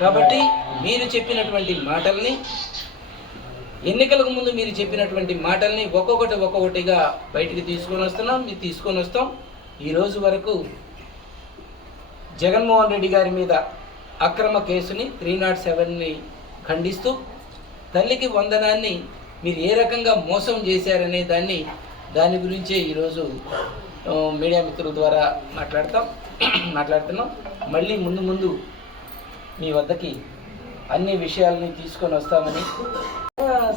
కాబట్టి మీరు చెప్పినటువంటి మాటల్ని, ఎన్నికలకు ముందు మీరు చెప్పినటువంటి మాటల్ని ఒక్కొక్కటిగా బయటికి తీసుకొని వస్తాం. ఈరోజు వరకు జగన్మోహన్ రెడ్డి గారి మీద అక్రమ కేసుని 307ని ఖండిస్తూ తల్లికి వందనాన్ని మీరు ఏ రకంగా మోసం చేశారనే దాని గురించే ఈరోజు మీడియా మిత్రుల ద్వారా మాట్లాడుతున్నాం. మళ్ళీ ముందు మీ వద్దకి అన్ని విషయాలని తీసుకొని వస్తామని.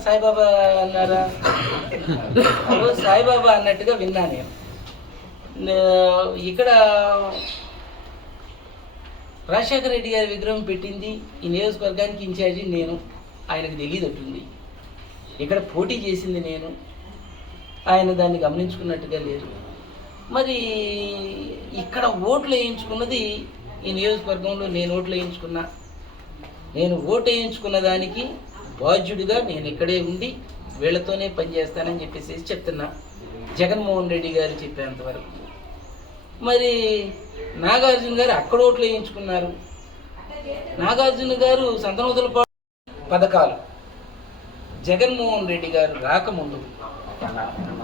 సాయిబాబా అన్నారా? సాయిబాబా అన్నట్టుగా విన్నా నేను. ఇక్కడ రాజశేఖర రెడ్డి గారి విగ్రహం పెట్టింది ఈ నియోజకవర్గానికి ఇన్ఛార్జి నేను, ఆయనకు తెలియదట్టుంది. ఇక్కడ పోటీ చేసింది నేను, ఆయన దాన్ని గమనించుకున్నట్టుగా లేదు. మరి ఇక్కడ ఓట్లు వేయించుకున్నది ఈ నియోజకవర్గంలో నేను ఓట్లు వేయించుకున్నా. నేను ఓటు వేయించుకున్న దానికి బాధ్యుడిగా నేను ఇక్కడే ఉండి వీళ్ళతోనే పనిచేస్తానని చెప్పేసి చెప్తున్నా. జగన్మోహన్ రెడ్డి గారు చెప్పేంతవరకు. మరి నాగార్జున గారు అక్కడ ఓట్లు వేయించుకున్నారు. నాగార్జున గారు సంతనూతల పథకాలు జగన్మోహన్ రెడ్డి గారు రాకముందు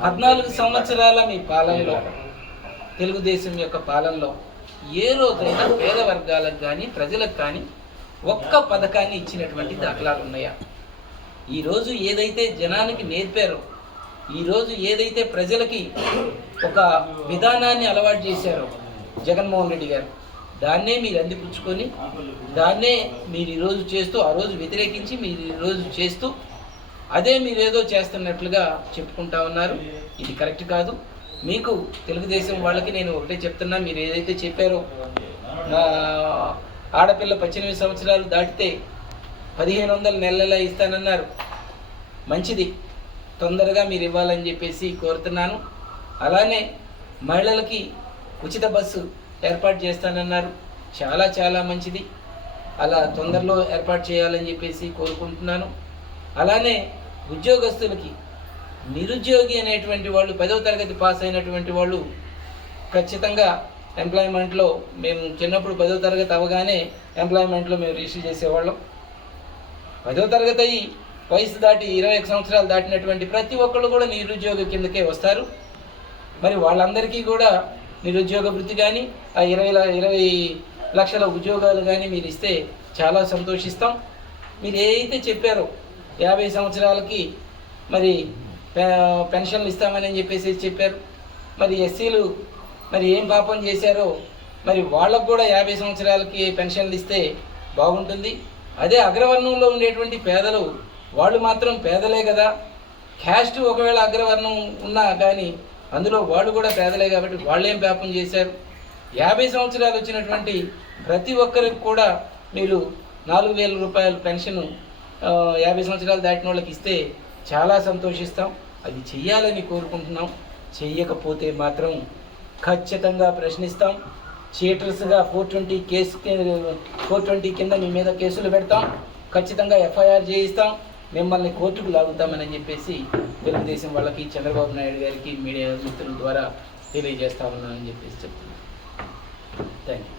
14 సంవత్సరాల మీ పాలనలో, తెలుగుదేశం యొక్క పాలనలో ఏ రోజైనా పేద వర్గాలకు కానీ ప్రజలకు కానీ ఒక్క పథకాన్ని ఇచ్చినటువంటి దాఖలాలు ఉన్నాయా? ఈరోజు ఏదైతే జనానికి నేర్పారో, ఈరోజు ఏదైతే ప్రజలకి ఒక విధానాన్ని అలవాటు చేశారో జగన్మోహన్ రెడ్డి గారు, దాన్నే మీరు అందిపుచ్చుకొని దాన్నే మీరు ఈరోజు చేస్తూ, ఆ రోజు వ్యతిరేకించి మీరు ఈరోజు చేస్తూ అదే మీరేదో చేస్తున్నట్లుగా చెప్పుకుంటా ఉన్నారు. ఇది కరెక్ట్ కాదు. మీకు తెలుగుదేశం వాళ్ళకి నేను ఒకటే చెప్తున్నా, మీరు ఏదైతే చెప్పారో నా ఆడపిల్ల 18 సంవత్సరాలు దాటితే 1500 నెలలా ఇస్తానన్నారు. మంచిది, తొందరగా మీరు ఇవ్వాలని చెప్పేసి కోరుతున్నాను. అలానే మహిళలకి ఉచిత బస్సు ఏర్పాటు చేస్తానన్నారు. చాలా మంచిది. అలా తొందరలో ఏర్పాటు చేయాలని చెప్పేసి కోరుకుంటున్నాను. అలానే ఉద్యోగస్తులకి, నిరుద్యోగి అనేటువంటి వాళ్ళు 10వ తరగతి పాస్ అయినటువంటి వాళ్ళు ఖచ్చితంగా ఎంప్లాయ్మెంట్లో, మేము చిన్నప్పుడు 10వ తరగతి అవగానే ఎంప్లాయ్మెంట్లో మేము రిజిస్టర్ చేసేవాళ్ళం. 10వ తరగతి అయ్యి వయసు దాటి 21 సంవత్సరాలు దాటినటువంటి ప్రతి ఒక్కళ్ళు కూడా నిరుద్యోగ కిందకే వస్తారు. మరి వాళ్ళందరికీ కూడా నిరుద్యోగ వృత్తి కానీ, ఆ 20 లక్షల ఉద్యోగాలు కానీ మీరు ఇస్తే చాలా సంతోషిస్తాం. మీరు ఏదైతే చెప్పారో 50 సంవత్సరాలకి మరి పెన్షన్లు ఇస్తామని చెప్పేసి చెప్పారు. మరి ఎస్సీలు మరి ఏం పాపం చేశారో మరి వాళ్ళకు కూడా 50 సంవత్సరాలకి పెన్షన్లు ఇస్తే బాగుంటుంది. అదే అగ్రవర్ణంలో ఉండేటువంటి పేదలు, వాళ్ళు మాత్రం పేదలే కదా. క్యాస్ట్ ఒకవేళ అగ్రవర్ణం ఉన్నా కానీ అందులో వాళ్ళు కూడా పేదలే కాబట్టి వాళ్ళేం పాపం చేశారు. 50 సంవత్సరాలు వచ్చినటువంటి ప్రతి ఒక్కరికి కూడా మీరు 4000 రూపాయల పెన్షన్ 50 సంవత్సరాలు దాటిన వాళ్ళకి ఇస్తే చాలా సంతోషిస్తాం. అది చెయ్యాలని కోరుకుంటున్నాం. చెయ్యకపోతే మాత్రం ఖచ్చితంగా ప్రశ్నిస్తాం. చీటర్స్గా 420 కింద మీ మీద కేసులు పెడతాం. ఖచ్చితంగా ఎఫ్ఐఆర్ చేయిస్తాం. మిమ్మల్ని కోర్టుకు లాగుతామని చెప్పేసి తెలుగుదేశం వాళ్ళకి, చంద్రబాబు నాయుడు గారికి మీడియా మిత్రుల ద్వారా తెలియజేస్తా ఉన్నానని చెప్పేసి చెప్తున్నాను. Thank you.